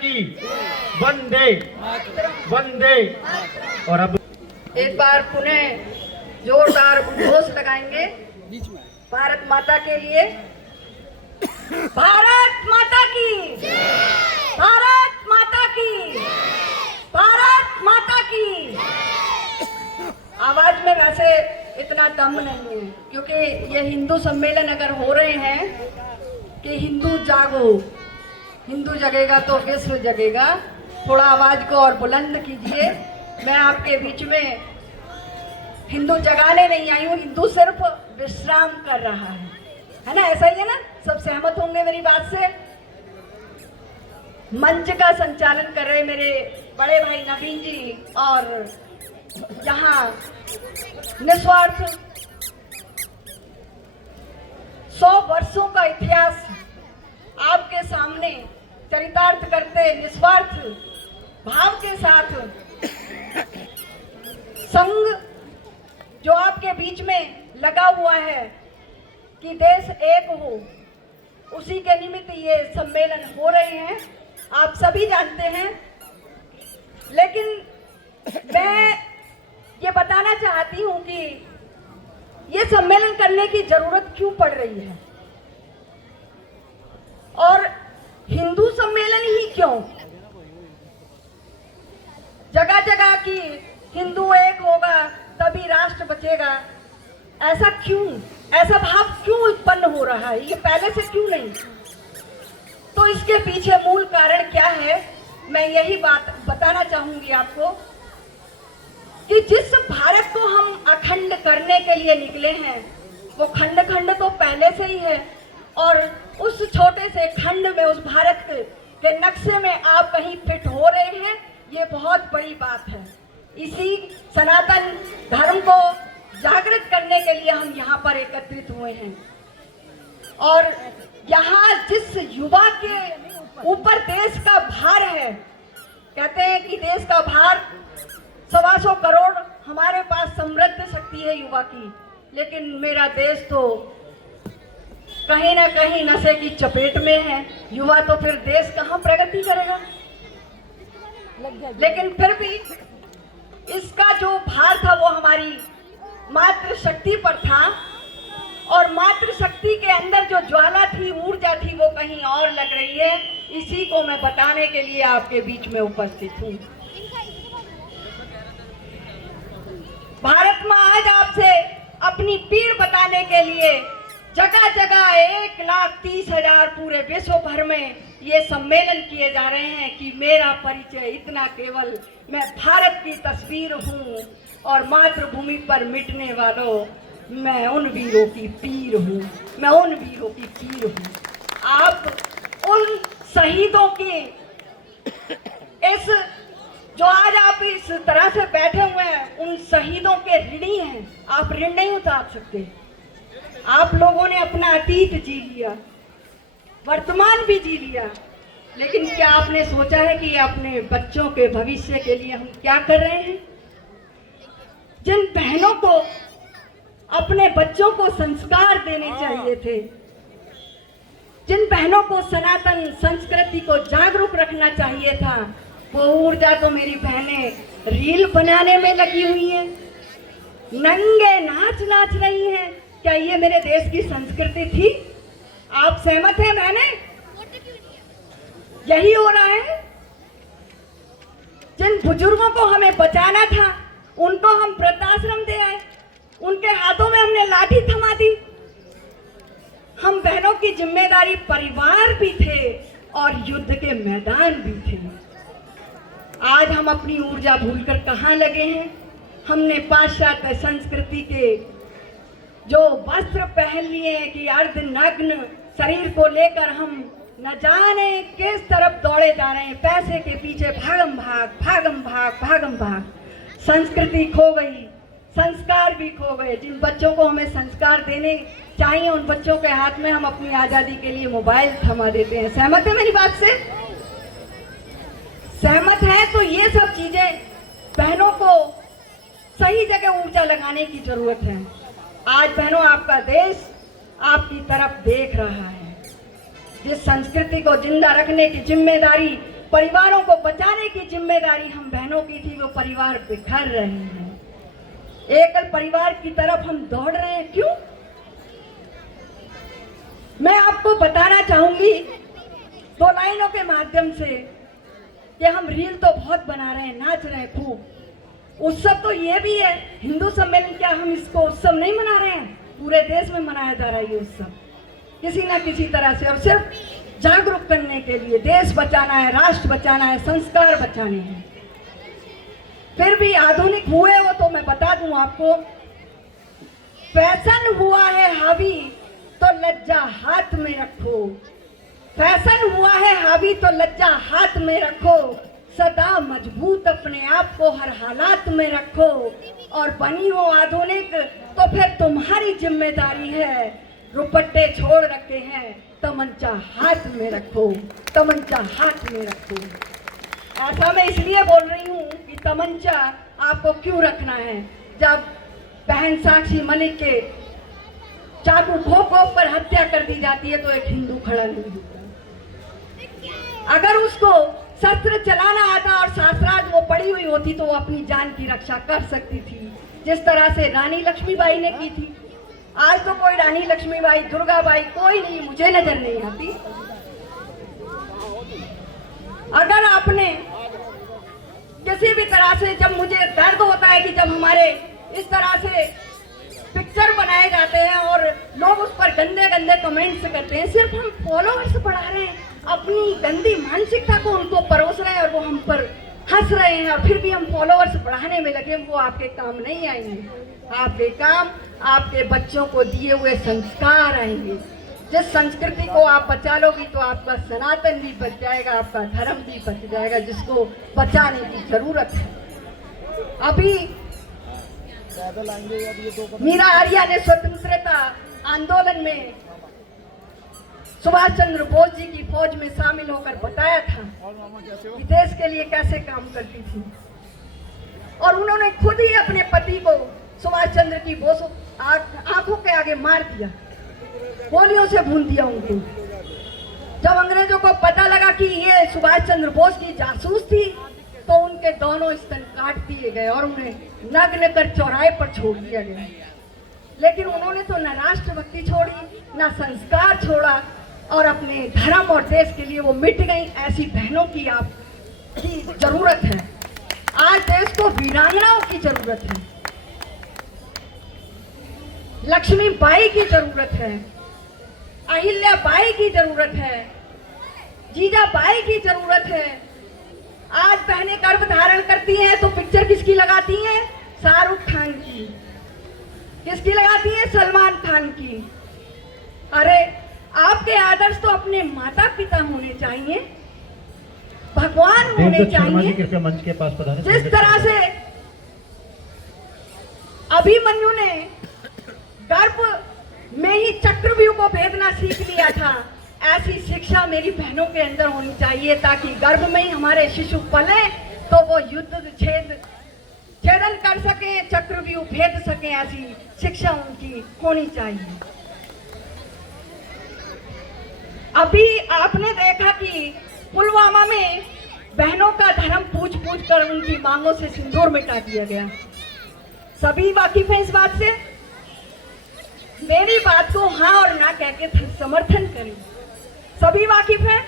की वंदे वंदे। और अब एक बार पुनः जोरदार उद्घोष लगाएंगे भारत माता के लिए। भारत माता की, भारत माता की, भारत माता की। आवाज में वैसे इतना दम नहीं है, क्योंकि ये हिंदू सम्मेलन अगर हो रहे हैं कि हिंदू जागो, हिंदू जगेगा तो विश्व जगेगा। थोड़ा आवाज को और बुलंद कीजिए। मैं आपके बीच में हिंदू जगाने नहीं आई हूँ, हिंदू सिर्फ विश्राम कर रहा है ना? ऐसा ही है ना? सब सहमत होंगे मेरी बात से। मंच का संचालन कर रहे मेरे बड़े भाई नवीन जी, और यहाँ निस्वार्थ 100 वर्षों का इतिहास आपके सामने चरितार्थ करते निस्वार्थ भाव के साथ संघ जो आपके बीच में लगा हुआ है कि देश एक हो, उसी के निमित्त ये सम्मेलन हो रहे हैं, आप सभी जानते हैं। लेकिन मैं ये बताना चाहती हूँ कि ये सम्मेलन करने की जरूरत क्यों पड़ रही है, और हिंदू सम्मेलन ही क्यों? जगह जगह की हिंदू एक होगा तभी राष्ट्र बचेगा, ऐसा क्यों? ऐसा भाव क्यों उत्पन्न हो रहा है? ये पहले से क्यों नहीं? तो इसके पीछे मूल कारण क्या है, मैं यही बात बताना चाहूंगी आपको कि जिस भारत को हम अखंड करने के लिए निकले हैं, वो खंड खंड तो पहले से ही है, और उस छोटे से खंड में, उस भारत के नक्शे में आप कहीं फिट हो रहे हैं, ये बहुत बड़ी बात है। इसी सनातन धर्म को जागृत करने के लिए हम यहाँ पर एकत्रित हुए हैं। और यहाँ जिस युवा के ऊपर देश का भार है, कहते हैं कि देश का भार 125 करोड़ हमारे पास समृद्ध शक्ति है युवा की, लेकिन मेरा देश तो कहीं ना कहीं नशे की चपेट में है। युवा तो फिर देश कहाँ प्रगति करेगा? लेकिन फिर भी इसका जो भार था वो हमारी मातृशक्ति पर था, और मातृशक्ति के अंदर जो ज्वाला थी, ऊर्जा थी, वो कहीं और लग रही है। इसी को मैं बताने के लिए आपके बीच में उपस्थित हूँ। भारत माँ आज आपसे अपनी पीड़ बताने के लिए जगह जगह 1,30,000 पूरे विश्व भर में ये सम्मेलन किए जा रहे हैं कि मेरा परिचय इतना केवल मैं भारत की तस्वीर हूँ, और मातृभूमि पर मिटने वालों मैं उन वीरों की पीर हूँ, मैं उन वीरों की पीर हूँ। आप उन शहीदों की इस जो आज आप इस तरह से बैठे हुए हैं, उन शहीदों के ऋणी हैं। आप ऋण नहीं उतार सकते। आप लोगों ने अपना अतीत जी लिया, वर्तमान भी जी लिया, लेकिन क्या आपने सोचा है कि अपने बच्चों के भविष्य के लिए हम क्या कर रहे हैं? जिन बहनों को अपने बच्चों को संस्कार देने चाहिए थे, जिन बहनों को सनातन संस्कृति को जागरूक रखना चाहिए था, वो ऊर्जा तो मेरी बहनें रील बनाने में लगी हुई हैं, नंगे नाच नाच रही हैं। क्या ये मेरे देश की संस्कृति थी? आप सहमत हैं बहनें? यही हो रहा है। जिन बुजुर्गों को हमें बचाना था, उनको हम वृद्धाश्रम दे आए, उनके हाथों में हमने लाठी थमा दी। हम बहनों की जिम्मेदारी परिवार भी थे और युद्ध के मैदान भी थे। आज हम अपनी ऊर्जा भूलकर कहाँ लगे हैं? हमने पाश्चात्य संस्कृति के जो वस्त्र पहन लिए हैं कि अर्धनग्न शरीर को लेकर हम न जाने किस तरफ दौड़े जा रहे हैं, पैसे के पीछे भागम भाग भागम भाग भागम भाग। संस्कृति खो गई, संस्कार भी खो गए। जिन बच्चों को हमें संस्कार देने चाहिए, उन बच्चों के हाथ में हम अपनी आज़ादी के लिए मोबाइल थमा देते हैं। सहमत है मेरी बात से? सहमत है? तो ये सब चीजें बहनों को सही जगह ऊर्जा लगाने की जरूरत है। आज बहनों, आपका देश आपकी तरफ देख रहा है। जिस संस्कृति को जिंदा रखने की जिम्मेदारी परिवारों को बचाने की जिम्मेदारी हम बहनों की थी, वो परिवार बिखर रहे हैं। एकल परिवार की तरफ हम दौड़ रहे हैं, क्यों? मैं आपको बताना चाहूंगी 2 लाइनों के माध्यम से कि हम रील तो बहुत बना रहे हैं, नाच रहे हैं खूब। उत्सव तो ये भी है, हिंदू सम्मेलन, क्या हम इसको उत्सव नहीं मना रहे हैं? पूरे देश में मनाया जा रहा है ये उत्सव किसी ना किसी तरह से, और सिर्फ जागरूक करने के लिए। देश बचाना है, राष्ट्र बचाना है, संस्कार बचाने हैं। फिर भी आधुनिक हुए हो तो मैं बता दूं आपको, फैशन हुआ है हावी तो लज्जा हाथ में रखो। फैशन हुआ है हावी तो लज्जा हाथ में रखो। सदा मजबूत अपने आप को हर हालात में रखो। और बनी हो आधुनिक तो फिर तुम्हारी जिम्मेदारी है। रुपट्टे छोड़ रखे हैं, तमंचा हाथ में रखो, तमंचा हाथ में रखो। ऐसा मैं इसलिए बोल रही हूँ कि तमंचा आपको क्यों रखना है? जब बहन साक्षी मलिक के चाकू ठोक कर हत्या कर दी जाती है तो एक हिंदू खड़ा नहीं होता। अगर उसको शस्त्र चलाना आता और शास्त्रार्थ वो पड़ी हुई होती तो वो अपनी जान की रक्षा कर सकती थी, जिस तरह से रानी लक्ष्मीबाई ने की थी। आज तो कोई रानी लक्ष्मीबाई, दुर्गाबाई कोई नहीं, मुझे नजर नहीं आती। अगर आपने किसी भी तरह से, जब मुझे दर्द होता है कि जब हमारे इस तरह से पिक्चर बनाए जाते हैं और लोग उस पर गंदे गंदे कमेंट्स करते हैं, सिर्फ हम फॉलोअर्स बढ़ा रहे हैं, अपनी गंदी मानसिकता को उनको परोस रहे हैं और वो हम पर हंस रहे हैं, और फिर भी हम फॉलोअर्स बढ़ाने में लगे। वो आपके काम नहीं आएंगे। आपके काम आपके बच्चों को दिए हुए संस्कार आएंगे। जिस संस्कृति को आप बचा लोगी तो आपका सनातन भी बच जाएगा, आपका धर्म भी बच जाएगा, जिसको बचाने की जरूरत है। अभी मीरा आर्या ने स्वतंत्रता आंदोलन में सुभाष चंद्र बोस जी की फौज में शामिल होकर बताया था कि देश के लिए कैसे काम करती थी, और उन्होंने खुद ही अपने पति को सुभाष चंद्र की बोस आंखों के आगे मार दिया, गोलियों से भून दिया उनको। जब अंग्रेजों को पता लगा कि ये सुभाष चंद्र बोस की जासूस थी तो उनके दोनों स्तन काट दिए गए और उन्हें नग्न कर चौराहे पर छोड़ दिया गया। लेकिन उन्होंने तो न राष्ट्रभक्ति छोड़ी, न संस्कार छोड़ा, और अपने धर्म और देश के लिए वो मिट गई। ऐसी बहनों की आपकी जरूरत है। आज देश को वीरांगनाओं की जरूरत है, लक्ष्मीबाई की जरूरत है, अहिल्याबाई की जरूरत है, जीजाबाई की जरूरत है। आज बहनें गर्भ धारण करती हैं तो पिक्चर किसकी लगाती हैं? शाहरुख खान की। किसकी लगाती हैं? सलमान खान की। अरे आपके आदर्श तो अपने माता पिता होने चाहिए, भगवान होने चाहिए। मंच के पास जिस तरह से अभिमन्यु ने गर्भ में ही चक्रव्यूह को भेदना सीख लिया था, ऐसी शिक्षा मेरी बहनों के अंदर होनी चाहिए, ताकि गर्भ में ही हमारे शिशु पले तो वो युद्ध छेदन कर सके, चक्रव्यूह भेद सके। ऐसी शिक्षा उनकी होनी चाहिए। अभी आपने देखा कि पुलवामा में बहनों का धर्म पूछ पूछ कर उनकी मांगों से सिंदूर मिटा दिया गया। सभी वाकिफ हैं इस बात से? मेरी बात को हाँ और ना कह के समर्थन करें। सभी वाकिफ हैं?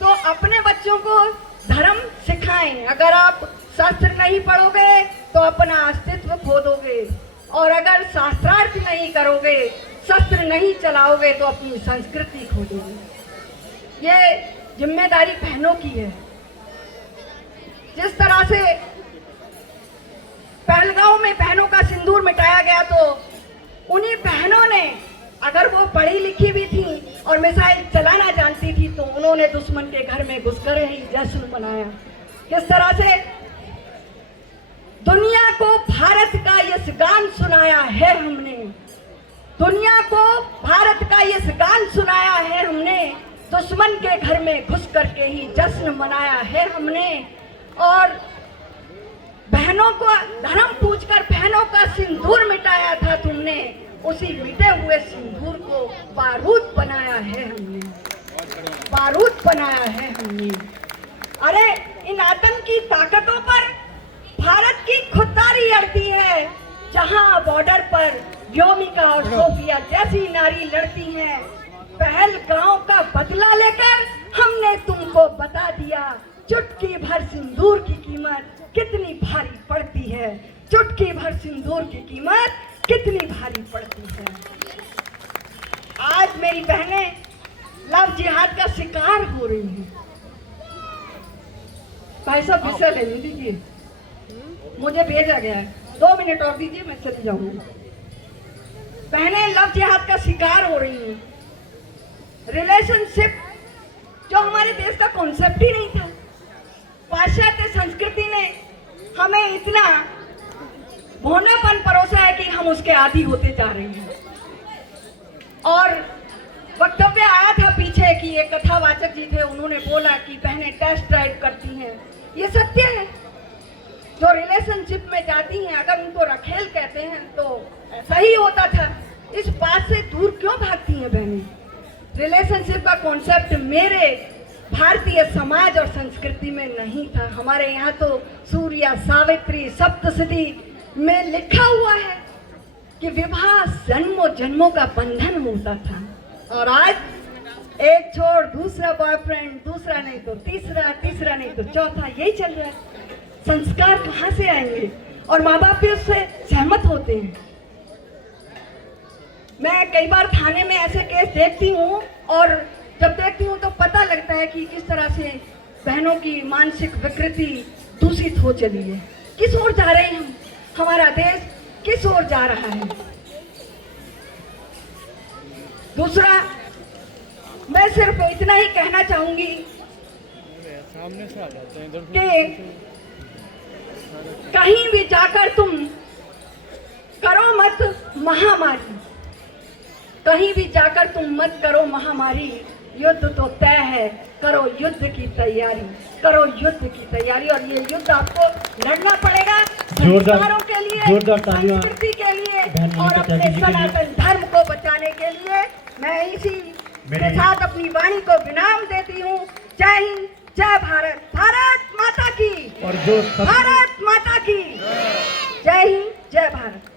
तो अपने बच्चों को धर्म सिखाएं। अगर आप शास्त्र नहीं पढ़ोगे तो अपना अस्तित्व खो दोगे, और अगर शास्त्रार्थ नहीं करोगे, शस्त्र नहीं चलाओगे तो अपनी संस्कृति खो दोगे। ये जिम्मेदारी बहनों की है। जिस तरह से पहलगांव में बहनों का सिंदूर मिटाया गया, तो उन्हीं बहनों ने, अगर वो पढ़ी लिखी भी थी और मिसाइल चलाना जानती थी, तो उन्होंने दुश्मन के घर में घुसकर ही जश्न मनाया। किस तरह से दुनिया को भारत का यह गान सुनाया है हमने, दुनिया को भारत का यह गान सुनाया है हमने, दुश्मन के घर में घुस करके ही जश्न मनाया है हमने। और बहनों को धर्म पूछकर बहनों का सिंदूर मिटाया था तुमने, उसी मिटे हुए सिंदूर को बारूद बनाया है हमने। बारूद बनाया है हमने। अरे इन आतंकी ताकतों पर भारत की खुददारी अड़ती है। जहां बॉर्डर पर व्योमिका और सोफिया जैसी नारी लड़ती हैं, पहलगांव का बदला लेकर हमने तुमको बता दिया चुटकी भर सिंदूर की कीमत कितनी भारी पड़ती है। चुटकी भर सिंदूर की कीमत कितनी भारी पड़ती है। आज मेरी बहनें लव जिहाद का शिकार हो रही हैं। भाई साहब विषय ले लीजिए, मुझे भेजा गया है, 2 मिनट और दीजिए, मैं चली जाऊंगी। बहनें लव जिहाद का शिकार हो रही हैं। रिलेशनशिप जो हमारे देश का कॉन्सेप्ट ही नहीं था, पाश्चात्य संस्कृति ने हमें इतना भोनापन परोसा है कि हम उसके आदी होते जा रहे हैं। और वक्तव्य आया था पीछे कि एक कथावाचक जी थे, उन्होंने बोला कि बहनें टेस्ट ड्राइव करती हैं। ये सत्य है। जो रिलेशनशिप में जाती हैं, अगर उनको रखेल कहते हैं तो ऐसा ही होता था। इस बात से दूर क्यों भागती हैं बहनें? रिलेशनशिप का कॉन्सेप्ट मेरे भारतीय समाज और संस्कृति में नहीं था। हमारे यहाँ तो सूर्य सावित्री सप्तशती में लिखा हुआ है कि विवाह जन्मों जन्मों का बंधन होता था। और आज एक छोड़ दूसरा बॉयफ्रेंड, दूसरा नहीं तो तीसरा, तीसरा नहीं तो चौथा, यही चल रहा है। संस्कार कहाँ से आएंगे? और माँ बाप भी उससे सहमत होते हैं। मैं कई बार थाने में ऐसे केस देखती हूँ, और जब देखती हूँ तो पता लगता है कि किस तरह से बहनों की मानसिक विकृति दूषित हो चली है। किस ओर जा रहे हैं हम? हमारा देश किस ओर जा रहा है? दूसरा, मैं सिर्फ इतना ही कहना चाहूंगी कि कहीं भी जाकर तुम करो मत महामारी, कहीं भी जाकर तुम मत करो महामारी। युद्ध तो तय है, करो युद्ध की तैयारी, करो युद्ध की तैयारी। और ये युद्ध आपको लड़ना पड़ेगा संस्कारों के लिए, संस्कृति के लिए और अपने सनातन धर्म को बचाने के लिए। मैं इसी के साथ अपनी वाणी को विराम देती हूँ। जय हिंद, जय भारत, भारत माता की, और जो भारत माता की, जय हिंद, जय भारत।